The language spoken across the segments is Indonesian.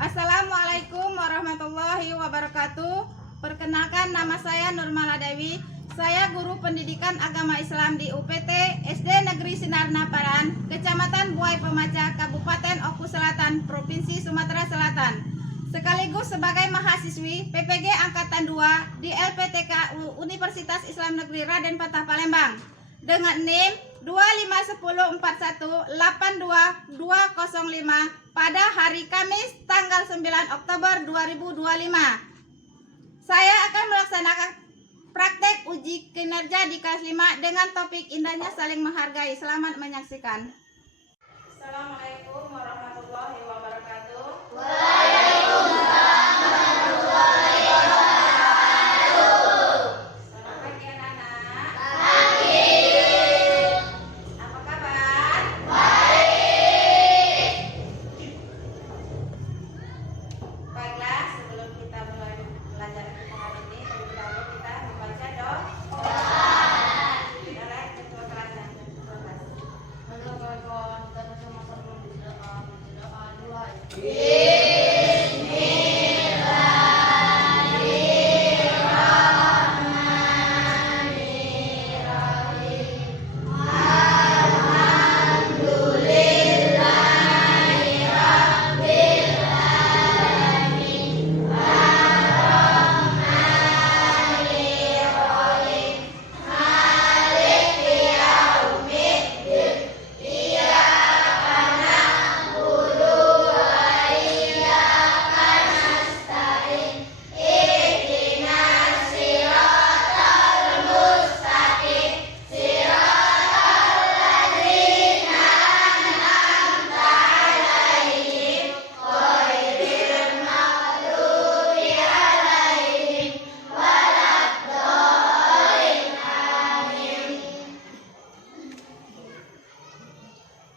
Assalamualaikum warahmatullahi wabarakatuh. Perkenalkan, nama saya Nurmala Dewi. Saya guru pendidikan agama Islam di UPT SD Negeri Sinarna Paran, Kecamatan Buai Pemaja, Kabupaten Oku Selatan, Provinsi Sumatera Selatan. Sekaligus sebagai mahasiswi PPG Angkatan 2 di LPTK Universitas Islam Negeri Raden Patah Palembang dengan NIM 25104182205 pada hari Kamis tanggal 9 Oktober 2025. Saya akan melaksanakan praktek uji kinerja di kelas 5 dengan topik indahnya saling menghargai. Selamat menyaksikan. Assalamualaikum warahmatullahi wabarakatuh. Waalaikumsalam warahmatullahi wabarakatuh. Selamat pagi anak-anak. Pagi. Apa kabar? Baik. Baiklah, sebelum kita mulai pelajaran kita hari ini, terlebih dahulu kita membaca doa. Kita lihat ketua kelasnya.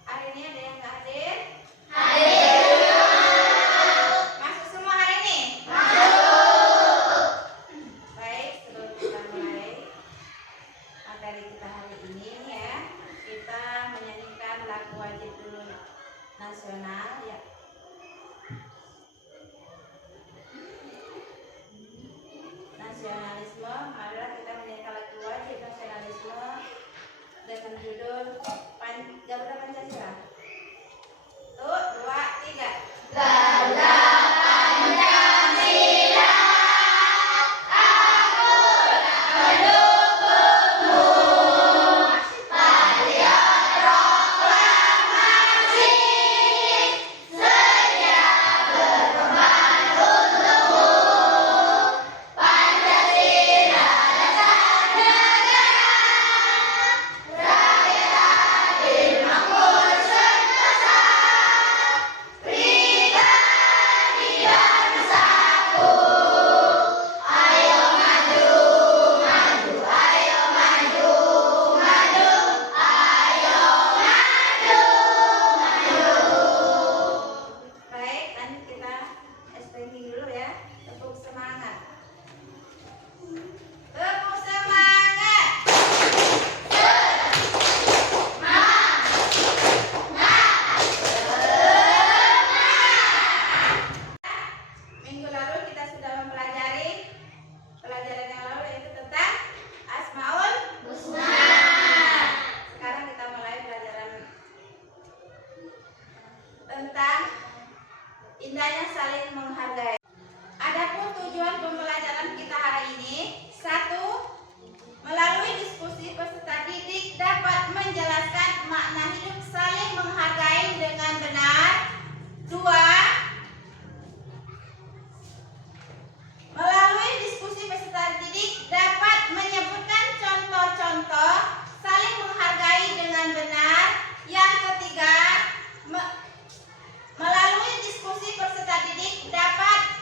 Hari ini ada yang nggak hadir? Masuk semua hari ini? Baik, sebelum kita mulai materi kita hari ini ya, kita menyanyikan lagu wajib dulu nasional ya. Nasionalisme, marilah kita menyanyikan lagu wajib nasionalisme dengan judul Garuda Pancasila. 1, 2, 3. Garuda Pancasila, aku pendukungmu. Patriot proklamasi, sedia berkorban untukmu. Pancasila dasar negara, rakyat adil makmur sentosa, pribadi dan bersatu. Ayo maju, maju, ayo maju, maju, ayo maju, maju. Baik, lanjut kita SPG dulu ya. Tepuk semangat. Tepuk semangat. Minggu lalu kita sudah mempelajari pelajaran yang lalu yaitu tentang Asmaul Husna. Sekarang kita mulai pelajaran tentang indahnya saling menghargai. Adapun tujuan pembelajaran kita hari ini, 1. Melalui diskusi peserta didik dapat menjelaskan makna hidup saling menghargai dengan benar. 2. Melalui diskusi peserta didik dapat menyebutkan contoh-contoh saling menghargai dengan benar. Yang ketiga, melalui diskusi peserta didik dapat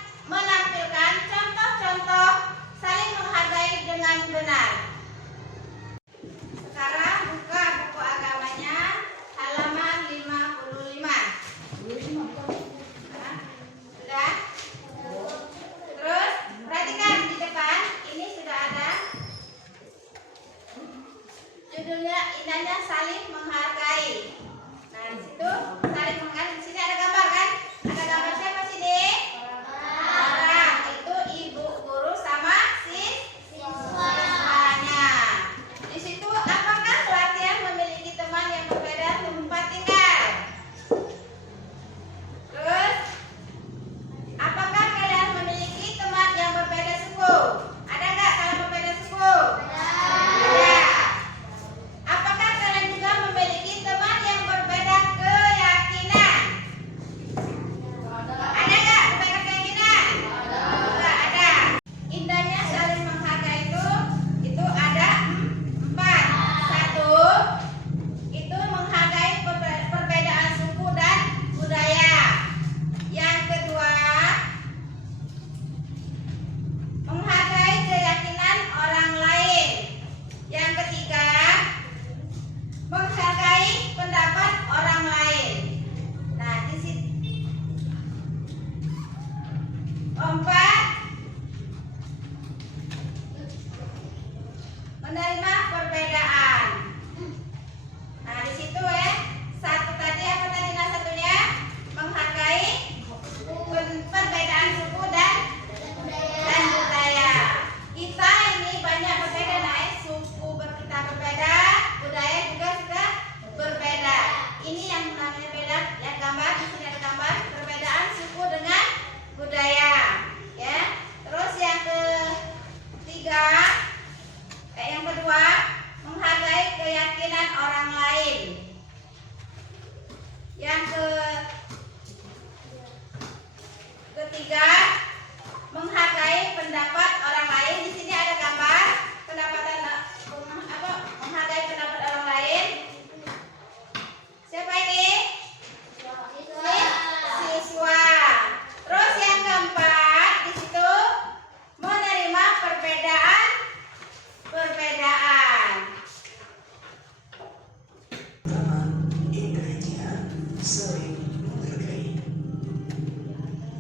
saling menghargai.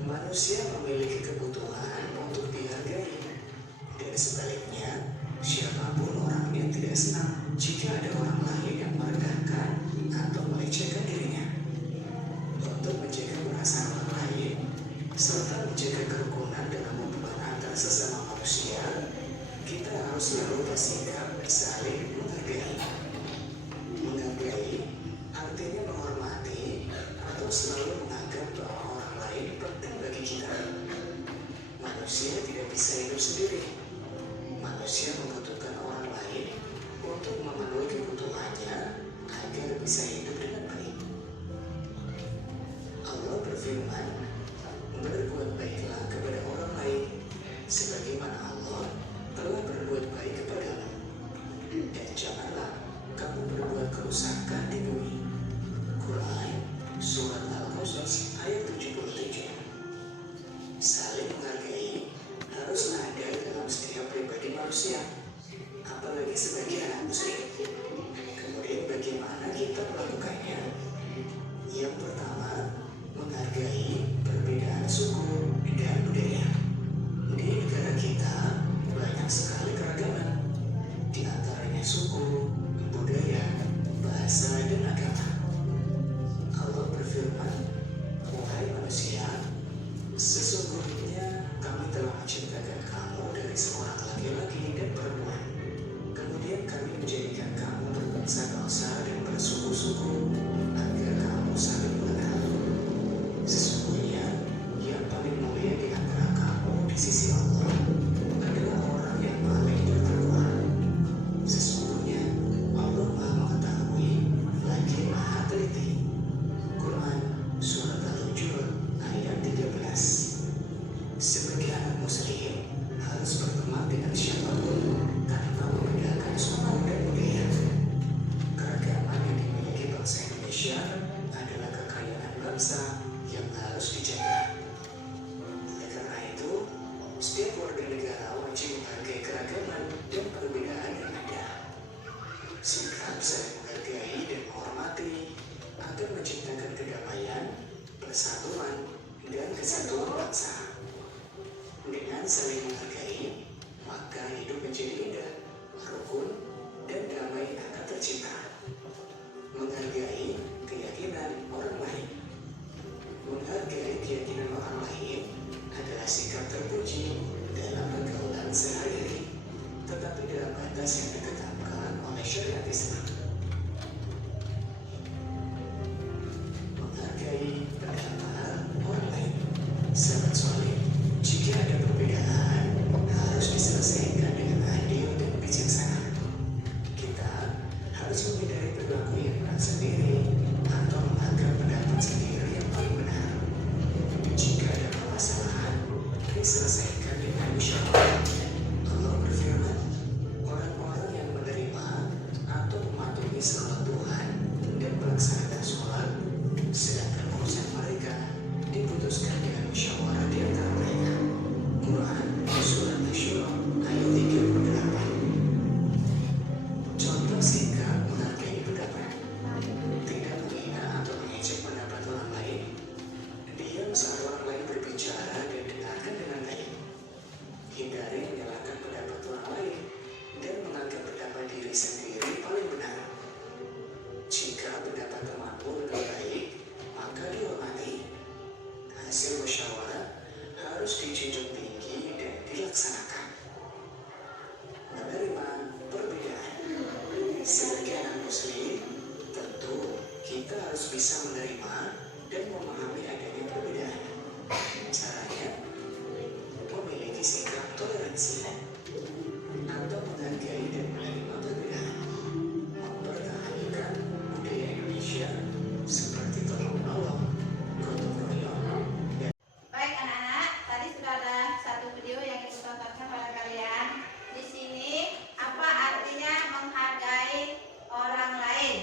Manusia memiliki kebutuhan untuk dihargai, dan sebaliknya, siapapun orangnya tidak senang jika ada orang lain yang merendahkan atau melecehkan dirinya. Untuk menjaga perasaan orang lain serta menjaga kerukunan dalam hubungan antar sesama manusia, kita harus selalu bersikap saling menghargai. Menghargai artinya menghormati atau selalu menganggap bahwa orang lain penting bagi kita. Manusia tidak bisa hidup sendiri. Manusia membutuhkan orang lain untuk memenuhi kebutuhannya agar bisa hidup dengan baik. Allah berfirman, "Berbuat baiklah kepada orang lain sebagaimana Allah telah berbuat baik kepadamu, dan janganlah kamu berbuat kerusakan di bumi." Quran Surat Al-Qasas ayat 77. Saling menghargai haruslah ada dalam setiap pribadi manusia, apalagi sebagai anak muslim. Kemudian bagaimana kita melakukannya? Yang pertama, menghargai perbedaan suku dan budaya. Di negara kita banyak sekali keragaman, di antaranya suku, budaya, bahasa, dan agama. Allah berfirman, "Wahai manusia, sesungguhnya kami telah menciptakan kamu dari seorang laki-laki dan perempuan. Kemudian kami menjadikan kamu berbangsa-bangsa dan bersuku-suku agar kamu saling mengenal. Sesungguhnya yang paling mulia di antara kamu di sisi Allah adalah orang yang paling bertakwa. Sesungguhnya Allah Maha Mengetahui lagi Maha Teliti." Quran Surat Al-Hujur ayat 13. Sebagai anak muslim harus berteman dengan siapapun tanpa membedakan suku dan budaya. Keragaman yang dimiliki bangsa Indonesia adalah kekayaan bangsa yang harus dijaga. Oleh karena itu, setiap warga negara wajib menghargai keragaman dan perbedaan yang ada. Sikap saling menghargai dan menghormati agar menciptakan kedamaian, persatuan, dan kesatuan bangsa. Dengan saling menghargai, maka hidup menjadi indah, rukun, dan damai akan tercipta. Menghargai keyakinan orang lain. Menghargai keyakinan orang lain adalah sikap terpuji dalam pergaulan sehari-hari, tetapi dalam batas yang ditetapkan oleh syariat Islam. Menghargai pendapat orang lain. Sahabat soleh, jika ada perbedaan, harus diselesaikan dengan adil dan bijaksana. Kita harus menghindari perilaku yang merasa sendiri atau menganggap pendapat sendiri yang paling benar. Jika ada permasalahan, diselesaikan dengan musyawarah. Allah berfirman, "Orang-orang yang menerima atau mematuhi seruan Tuhan dan melaksanakan sholat, sedangkan urusan mereka diputuskan dengan musyawarah di antara mereka." Quran Surat Asy-Syura ayat 38. Contoh sikap menghargai pendapat: tidak menghina atau mengejek pendapat orang lain, diam saat orang lain berbicara dan dengarkan dengan baik, hindari menyalahkan pendapat orang lain dan menganggap pendapat diri sendiri paling benar. Jika pendapat temanmu lebih baik, maka dihormati. Hasil musyawarah harus dijunjung tinggi dan dilaksanakan. Menerima perbedaan. Sebagai anak muslim, tentu kita harus bisa menerima dan memahami adanya perbedaan. Caranya, memiliki sikap toleransi atau menghargai dan menerima perbedaan, mempertahankan budaya Indonesia seperti tolong menolong, gotong royong, dan Baik anak-anak, tadi sudah ada satu video yang ibu tontonkan pada kalian. Di sini apa artinya menghargai orang lain?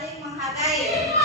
saling menghargai.